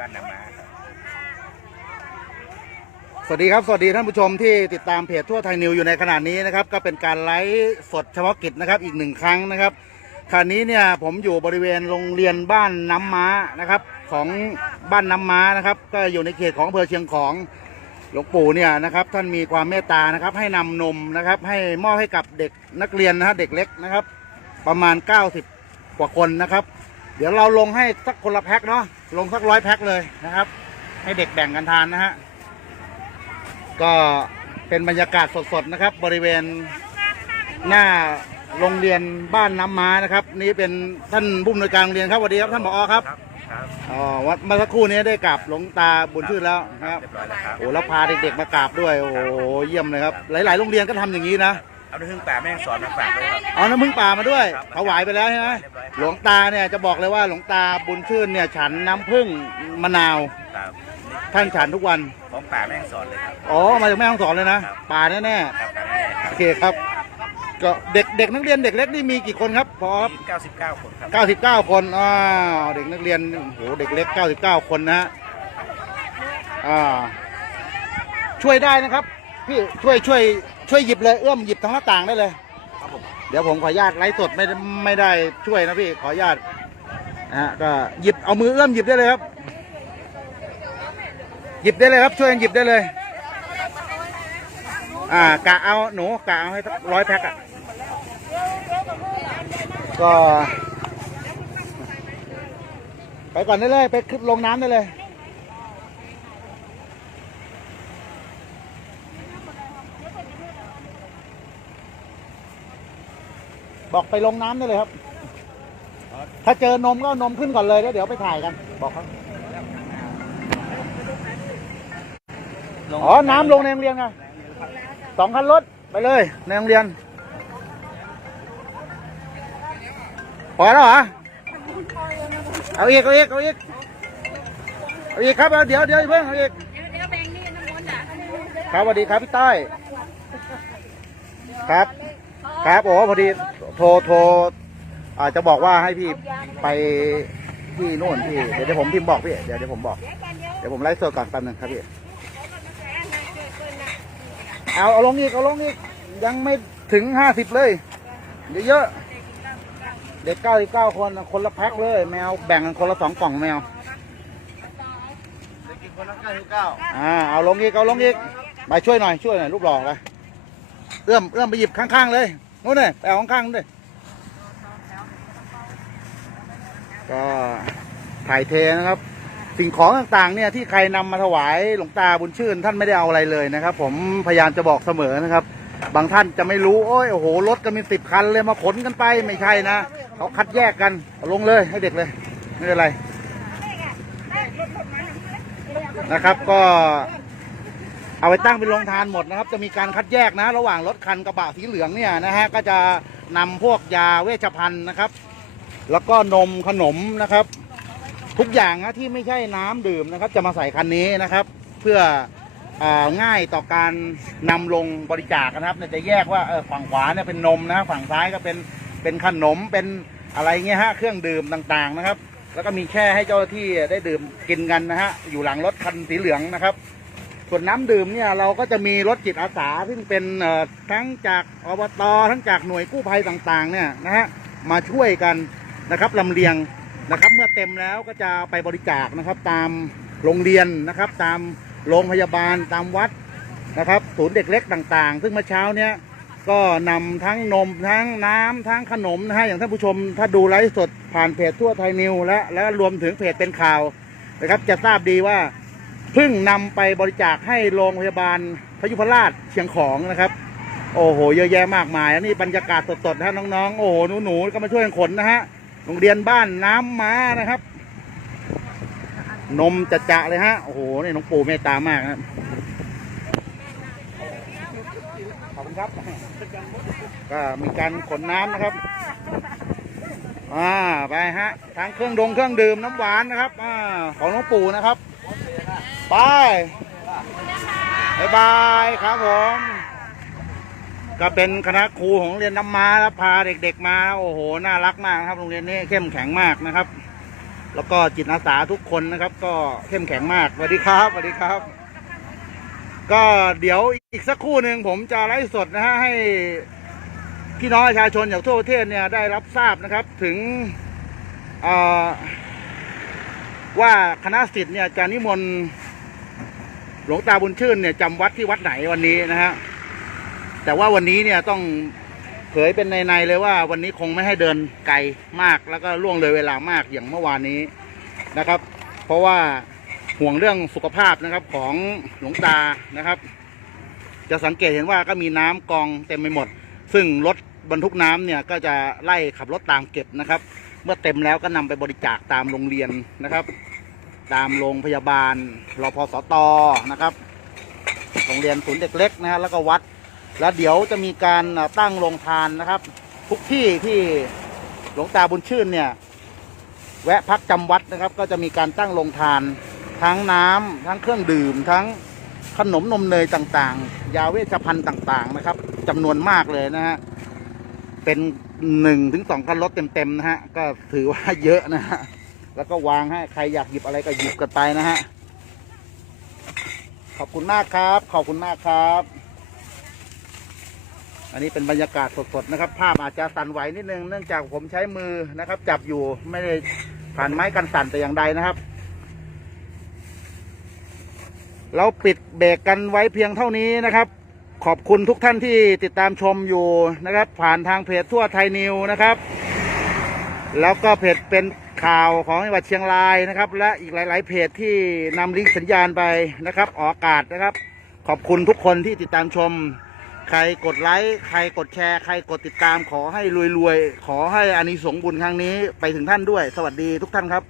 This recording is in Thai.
บ้านน้ำม้าครับสวัสดีครับ สวัสดีท่านผู้ชมที่ติดตามเพจทั่วไทยนิวอยู่ในขณะนี้นะครับ ก็เป็นการไลฟ์สดเฉพาะกิจนะครับ อีกหนึ่งครั้งนะครับขณะนี้เนี่ยผมอยู่บริเวณโรงเรียนบ้านน้ำม้านะครับ ของบ้านน้ำม้านะครับ ก็อยู่ในเขตของอำเภอเชียงของหลวงปู่เนี่ยนะครับ ท่านมีความเมตตานะครับ ให้นำนมนะครับ ให้มอบให้กับเด็กนักเรียนนะฮะเด็กเล็กนะครับ ประมาณ 90 กว่าคนนะครับ เดี๋ยวเราลงให้สักคนละแพ็คเนาะ ลงสักร้อยแพ็คเลยนะครับ ให้เด็กแบ่งกันทานนะฮะ ก็เป็นบรรยากาศสดๆนะครับ บริเวณหน้าโรงเรียนบ้านน้ำม้านะครับ นี่เป็นท่านผู้อำนวยการโรงเรียนครับสวัสดีครับท่านผอครับครับครับอ๋อวัดเมื่อสักครู่นี้ได้กราบหลวงตาบุญชื่นแล้วนะครับเรียบร้อยแล้วครับโอ้แล้วพาเด็กๆมากราบด้วยโอ้โหเยี่ยมเลยครับหลายๆโรงเรียนก็ทำอย่างนี้นะ เอาด้วยเครื่องป่าแม่งสอนมาฝากด้วยครับ เอาน้ำพึ่งป่ามาด้วยครับ ถวายไปแล้วใช่ไหมเรียบร้อยครับหลวงตาเนี่ยจะบอกเลยว่าหลวงตาบุญชื่นเนี่ยฉันน้ำพึ่งมะนาวครับท่านฉันทุกวัน ของป่าแม่งสอนเลยครับ อ๋อ มาจากแม่ฮ่องสอนเลยนะ ครับ ป่าแน่ๆครับป่าแม่งคโอรับเคครับ ก็เด็กเด็กนักเรียนเด็กเล็กนี่มีกี่คนครับพอมี99 คนครับเก้าสิบเก้าคนอ้าวเด็กนักเรียนโอ้โหเด็กเล็กเก้าสิบเก้าคนนะฮะอ่าช่วยได้นะครับ พี่ช่วยช่วย ช่วยหยิบเลยเอื้อมหยิบทางหน้าต่างได้เลย ครับผมเดี๋ยวผมขออนุญาตไลฟ์สดไม่ได้ไม่ได้ช่วยนะพี่ขออนุญาตนะฮะก็หยิบเอามือเอื้อมหยิบได้เลยครับ หยิบได้เลยครับช่วยกันหยิบได้เลย อ่ากะเอาหนูกะเอาให้สักร้อยแพ็คอะก็ ไปก่อนได้เลย ไปขึ้นลงน้ำได้เลย บอกไปลงน้ำได้เลยครับ ถ้าเจอนมก็นมขึ้นก่อนเลยแล้วเดี๋ยวไปถ่ายกัน บอกเขาอ๋อ น้ำลงในโรงเรียนไงสองคันรถไปเลยในโรงเรียนพอแล้วเหรอ เอาอีกเอาอีกเอาอีกเอาอีกครับเอาเดี๋ยวเดี๋ยวเพิ่งเอาอีกครับสวัสดีครับพี่ต้อยครับ ครับโอ้พอดีโทรโทรอาจจะบอกว่าให้พี่ไปที่นู่นพี่เดี๋ยวเดี๋ยวผมพิมพ์บอกพี่เดี๋ยวเดี๋ยวผมบอก เดี๋ยวผมไลฟ์สดก่อนแป๊บหนึงครับพี่เอาเอาลงอีกเอาลงอีกยังไม่ถึงห้าสิบเลยเดี๋ยวเยอะเด็กเก้าสิบเก้าคนคนละแพ็คเลย แมวแบ่งกันคนละสองกล่องแมวคนละ99อ่าเอาลงอีกเอาลงอีกมาช่วยหน่อยช่วยหน่อยรูปหล่อไปเอื้อมเอื้อมไปหยิบข้างๆเลย นู้นเลยไปเอาข้างๆนู้นเลยก็ถ่ายเทนะครับ สิ่งของต่างๆ เนี่ยที่ใครนำมาถวายหลวงตาบุญชื่น ท่านไม่ได้เอาอะไรเลยนะครับ ผมพยายามจะบอกเสมอนะครับ บางท่านจะไม่รู้โอ้ยโอ้โหรถก็มีสิบคันเลยมาขนกันไปไม่ใช่นะเขาคัดแยกกันเอาลงเลยให้เด็กเลย ไม่เป็นไรนะครับก็ เอาไปตั้งเป็นโรงทานหมดนะครับ จะมีการคัดแยกนะ ระหว่างรถคันกระบะสีเหลืองเนี่ยนะฮะก็จะนำพวกยาเวชภัณฑ์นะครับ แล้วก็นมขนมนะครับ ทุกอย่างนะที่ไม่ใช่น้ำดื่มนะครับ จะมาใส่คันนี้นะครับ เพื่ออง่ายต่อการนำลงบริจาคนะครับจะแยกว่าฝั่งขวาเนี่ยเป็นนมนะฝั่งซ้ายก็เป็นเป็นขนมเป็นอะไรเงี้ยฮะเครื่องดื่มต่างๆนะครับ แล้วก็มีแค่ให้เจ้าหน้าที่ได้ดื่มกินกันนะฮะอยู่หลังรถคันสีเหลืองนะครับ ส่วนน้ำดื่มเนี่ยเราก็จะมีรถจิตอาสาซึ่งเป็นทั้งจากอบตทั้งจากหน่วยกู้ภัยต่างๆเนี่ยนะฮะมาช่วยกันนะครับลำเลียงนะครับ เมื่อเต็มแล้วก็จะไปบริจาคนะครับ ตามโรงเรียนนะครับ ตามโรงพยาบาลตามวัดนะครับ ศูนย์เด็กเล็กต่างๆ ซึ่งเมื่อเช้าเนี้ยก็นำทั้งนมทั้งน้ำทั้งขนมนะฮะอย่างท่านผู้ชม ถ้าดูไลฟ์สดผ่านเพจทั่วไทยนิวและและรวมถึงเพจเป็นข่าวนะครับ จะทราบดีว่า เพิ่งนำไปบริจาคให้โรงพยาบาลพยุพราชเชียงของนะครับ โอ้โห เยอะแยะมากมายอันนี้บรรยากาศสดๆนะฮะน้องๆ โอ้โหหนูๆก็มาช่วยกันขนนะฮะโรงเรียนบ้านน้ำม้านะครับ นมจะจะๆเลยฮะ โอ้โหนี่น้องปู่เมตตามากครับขอบคุณครับ ก็มีการขนน้ำนะครับอ่าไปฮะทางเครื่องดงเครื่องดื่มน้ำหวานนะครับอ่าของน้องปู่นะครับ ไปบายบายครับผม ก็เป็นคณะครูของเรียนน้ำมาแล้วพาเด็กๆมา โอ้โห น่ารักมากนะครับ โรงเรียนนี้เข้มแข็งมากนะครับ แล้วก็จิตอาสาทุกคนนะครับ ก็เข้มแข็งมากสวัสดีครับสวัสดีครับ ก็เดี๋ยวอีกสักครู่หนึ่งผมจะไลฟ์สดนะฮะให้พี่น้องประชาชนจากทั่วประเทศเนี่ยได้รับทราบนะครับถึงว่าคณะสิทธิ์เนี่ยจะนิมนต์ ลวงตาบุญชื่นเนี่ยจำวัดที่วัดไหนวันนี้นะฮะแต่ว่าวันนี้เนี่ยต้องเผยเป็นในๆเลยว่าวันนี้คงไม่ให้เดินไกลมากแล้วก็ล่วงเลยเวลามากอย่างเมื่อวานนี้นะครับ เพราะว่าห่วงเรื่องสุขภาพนะครับของหลวงตานะครับ จะสังเกตเห็นว่าก็มีน้ำกองเต็มไปหมด ซึ่งรถบรรทุกน้ำเนี่ยก็จะไล่ขับรถตามเก็บนะครับ เมื่อเต็มแล้วก็นำไปบริจาคตามโรงเรียนนะครับ ตามโรงพยาบาลรพสตนะครับโรงเรียนศูนย์เด็กเล็กนะฮะแล้วก็วัด แล้วเดี๋ยวจะมีการตั้งโรงทานนะครับ ทุกที่ที่หลวงตาบุญชื่นเนี่ย แวะพักจำวัดนะครับ ก็จะมีการตั้งโรงทาน ทั้งน้ำทั้งเครื่องดื่ม ทั้งขนมนมเนยต่างๆ ยาเวชภัณฑ์ต่างๆนะครับจำนวนมากเลยนะฮะเป็นหนึ่งถึงสองคันรถเต็มๆนะฮะก็ถือว่าเยอะนะฮะ แล้วก็วางให้ใครอยากหยิบอะไรก็หยิบกันไปนะฮะขอบคุณมากครับ ขอบคุณมากครับ อันนี้เป็นบรรยากาศสดๆนะครับ ภาพอาจจะสั่นไหวนิดนึงเนื่องจากผมใช้มือนะครับ จับอยู่ไม่ได้ผ่านไม้กันสั่นแต่อย่างใดนะครับ เราปิดเบรกกันไว้เพียงเท่านี้นะครับ ขอบคุณทุกท่านที่ติดตามชมอยู่นะครับ ผ่านทางเพจทั่วไทยนิวนะครับ แล้วก็เพจเป็น ข่าวของจังหวัดเชียงรายนะครับ และอีกหลาย ๆ เพจที่นำลิงก์สัญญาณไปนะครับ ออกอากาศนะครับ ขอบคุณทุกคนที่ติดตามชม ใครกดไลค์ใครกดแชร์ ใครกดติดตามขอให้รวยๆขอให้อานิสงส์บุญครั้งนี้ไปถึงท่านด้วย สวัสดีทุกท่านครับ